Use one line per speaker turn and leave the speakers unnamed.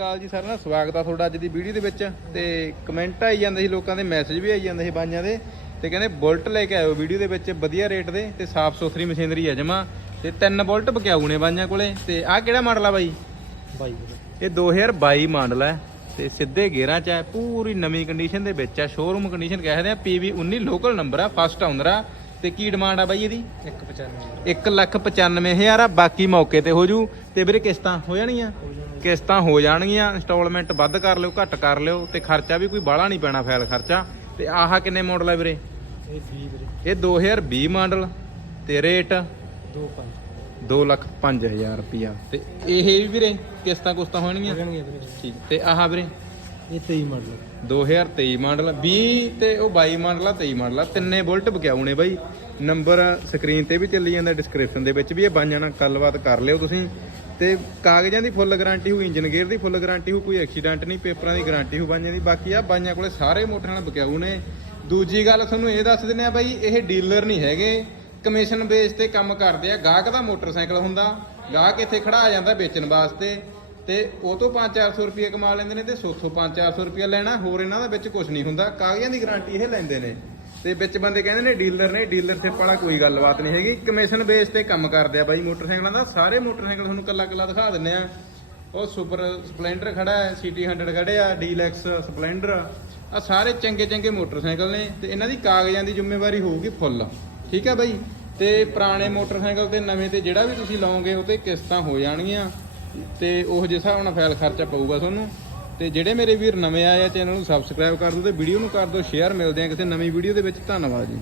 ਕਾਲ ਜੀ ਸਾਰਿਆਂ ਦਾ ਸਵਾਗਤ ਆ ਤੁਹਾਡਾ ਅੱਜ ਦੀ ਵੀਡੀਓ ਦੇ ਵਿੱਚ। ਤੇ ਕਮੈਂਟ ਆਈ ਜਾਂਦੇ ਸੀ ਲੋਕਾਂ ਦੇ ਮੈਸੇਜ ਵੀ ਆਈ ਜਾਂਦੇ ਸੀ ਬਾਈਆਂ ਦੇ। ਤੇ ਕਹਿੰਦੇ ਬੁਲਟ ਲੈ ਕੇ ਆਇਓ ਵੀਡੀਓ ਦੇ ਵਿੱਚ ਵਧੀਆ ਰੇਟ ਦੇ। ਤੇ ਸਾਫ਼ ਸੁਥਰੀ ਮਸ਼ੀਨਰੀ ਹੈ ਜਮਾ। ਤੇ ਤਿੰਨ ਬੁਲਟ ਬਕਿਆਊ ਨੇ ਬਾਈਆਂ ਕੋਲੇ। ਤੇ ਆਹ ਕਿਹੜਾ ਮਾਡਲ ਆ ਬਾਈ?
ਬਾਈ
ਇਹ 2022 ਮਾਡਲ ਹੈ ਤੇ ਸਿੱਧੇ ਗੇਅਰਾਂ 'ਚ ਹੈ ਪੂਰੀ ਨਵੀਂ ਕੰਡੀਸ਼ਨ ਦੇ ਵਿੱਚ ਹੈ ਸ਼ੋਰੂਮ ਕੰਡੀਸ਼ਨ ਕਹਿੰਦੇ ਆ PV 19 ਲੋਕਲ ਨੰਬਰ ਆ ਫਸਟ ਆਉਂਦਰ ਤੇ ਕੀ ਡਿਮਾਂਡ ਆ ਬਾਈ ਇਹਦੀ?
195
195000 ਆ ਬਾਕੀ ਮੌਕੇ ਤੇ ਹੋ ਜੂ। ਤੇ ਵੀਰੇ ਕਿਸ਼ਤਾਂ ਹੋ ਜਾਣਗੀਆਂ। ਕਿਸ਼ਤਾਂ ਹੋ ਜਾਣਗੀਆਂ ਇੰਸਟਾਲਮੈਂਟ ਵੱਧ ਕਰ ਲਿਓ ਘੱਟ ਕਰ ਲਿਓ ਤੇ ਖਰਚਾ ਵੀ ਕੋਈ ਬਾਹਲਾ ਨਹੀਂ ਪੈਣਾ ਫਾਈਲ ਖਰਚਾ। ਤੇ ਆਹ ਕਿੰਨੇ ਮਾਡਲ ਆ ਵੀਰੇ?
ਇਹ 20 ਵੀਰੇ।
ਇਹ 2020 ਮਾਡਲ ਤੇ ਰੇਟ
25
2 ਲੱਖ 5000 ਰੁਪਿਆ ਤੇ ਇਹ ਵੀ ਵੀਰੇ ਕਿਸ਼ਤਾਂ ਕੁਸ਼ਤਾਂ ਹੋਣਗੀਆਂ? ਠੀਕ ਤੇ ਆਹ ਵੀਰੇ?
ਇਹ 23 ਮਾਡਲ।
2023 ਮਾਡਲ 20 ਤੇ ਉਹ 22 ਮਾਡਲ ਆ 23 ਮਾਡਲ ਆ। ਤਿੰਨੇ ਬੁਲਟ ਬਕਿਆਉ ਨੇ ਬਾਈ। ਨੰਬਰ ਸਕਰੀਨ ਤੇ ਵੀ ਚੱਲੀ ਜਾਂਦਾ ਡਿਸਕ੍ਰਿਪਸ਼ਨ ਦੇ ਵਿੱਚ ਵੀ ਇਹ ਬਾਈਆਂ ਨਾਲ ਗੱਲਬਾਤ ਕਰ ਲਿਓ ਤੁਸੀਂ। ਤੇ ਕਾਗਜ਼ਾਂ ਦੀ ਫੁੱਲ ਗਾਰੰਟੀ ਹੋ ਇੰਜਨ ਗੇਅਰ ਦੀ ਫੁੱਲ ਗਾਰੰਟੀ ਹੋਊ, ਕੋਈ ਐਕਸੀਡੈਂਟ ਨਹੀਂ ਪੇਪਰਾਂ ਦੀ ਗਾਰੰਟੀ ਹੋ ਬਾਈਆਂ ਦੀ ਬਾਕੀ ਆ ਬਾਈਆਂ ਕੋਲੇ ਸਾਰੇ ਮੋਟਰਾਂ ਨਾਲ ਬਕਿਆਉ ਨੇ। ਦੂਜੀ ਗੱਲ ਤੁਹਾਨੂੰ ਇਹ ਦੱਸ ਦਿੰਦੇ ਆ ਬਾਈ, ਇਹ ਡੀਲਰ ਨਹੀਂ ਹੈਗੇ। ਕਮਿਸ਼ਨ ਬੇਸ ਤੇ ਕੰਮ ਕਰਦੇ ਆ। ਗਾਹਕ ਦਾ ਮੋਟਰਸਾਈਕਲ ਹੁੰਦਾ। ਗਾਹਕ ਇੱਥੇ ਖੜਾ ਆ ਜਾਂਦਾ ਵੇਚਣ ਵਾਸਤੇ। ਤੇ ਉਹ ਤੋਂ 5-400 ਰੁਪਏ ਕਮਾ ਲੈਂਦੇ ਨੇ ਤੇ ਸੋਥੋਂ 5-400 ਰੁਪਏ ਲੈਣਾ, ਹੋਰ ਇਹਨਾਂ ਦਾ ਵਿੱਚ ਕੁਝ ਨਹੀਂ ਹੁੰਦਾ। ਕਾਗਜ਼ਾਂ ਦੀ ਗਾਰੰਟੀ ਇਹ ਲੈਂਦੇ ਨੇ। ਤੇ ਵਿੱਚ ਬੰਦੇ ਕਹਿੰਦੇ ਨੇ, ਡੀਲਰ ਨੇ ਡੀਲਰਸ਼ਿਪ ਵਾਲਾ ਕੋਈ ਗੱਲਬਾਤ ਨਹੀਂ ਹੈਗੀ। ਕਮਿਸ਼ਨ ਬੇਸ ਤੇ ਕੰਮ ਕਰਦੇ ਆ ਬਾਈ ਮੋਟਰਸਾਈਕਲਾਂ ਦਾ। ਸਾਰੇ ਮੋਟਰਸਾਈਕਲ ਤੁਹਾਨੂੰ ਕੱਲਾ ਕੱਲਾ ਦਿਖਾ ਦਿੰਨੇ ਆ। ਉਹ ਸੁਪਰ ਸਪਲੈਂਡਰ ਖੜਾ ਹੈ ਸੀਟੀ 100 ਖੜੇ ਡੀਲੈਕਸ ਸਪਲੈਂਡਰ ਆ। ਸਾਰੇ ਚੰਗੇ ਚੰਗੇ ਮੋਟਰਸਾਈਕਲ ਨੇ ਤੇ ਇਹਨਾਂ ਦੀ ਕਾਗਜ਼ਾਂ ਦੀ ਜ਼ਿੰਮੇਵਾਰੀ ਹੋਊਗੀ ਫੁੱਲ। ਠੀਕ ਹੈ ਬਾਈ? ਤੇ ਪੁਰਾਣੇ ਮੋਟਰਸਾਈਕਲ ਤੇ ਨਵੇਂ ਤੇ ਜਿਹੜਾ ਵੀ ਤੁਸੀਂ ਲਓਗੇ, ਉਹ ਤੇ ਕਿਸ਼ਤਾਂ ਹੋ ਜਾਣਗੀਆਂ। ਤੇ ਉਹ ਜਿਸ ਹਿਸਾਬ ਨਾਲ ਫਾਈਲ ਖਰਚਾ ਪਊਗਾ ਤੁਹਾਨੂੰ, ਤੇ ਜਿਹੜੇ ਮੇਰੇ ਵੀਰ ਨਵੇਂ ਆਏ ਆ, ਚੈਨਲ ਨੂੰ ਸਬਸਕ੍ਰਾਈਬ ਕਰ ਦਿਓ ਤੇ ਵੀਡੀਓ ਨੂੰ ਕਰ ਦਿਓ ਸ਼ੇਅਰ ਮਿਲਦੇ ਆ ਕਿਸੇ ਨਵੀਂ ਵੀਡੀਓ ਦੇ ਵਿੱਚ। ਧੰਨਵਾਦ ਜੀ।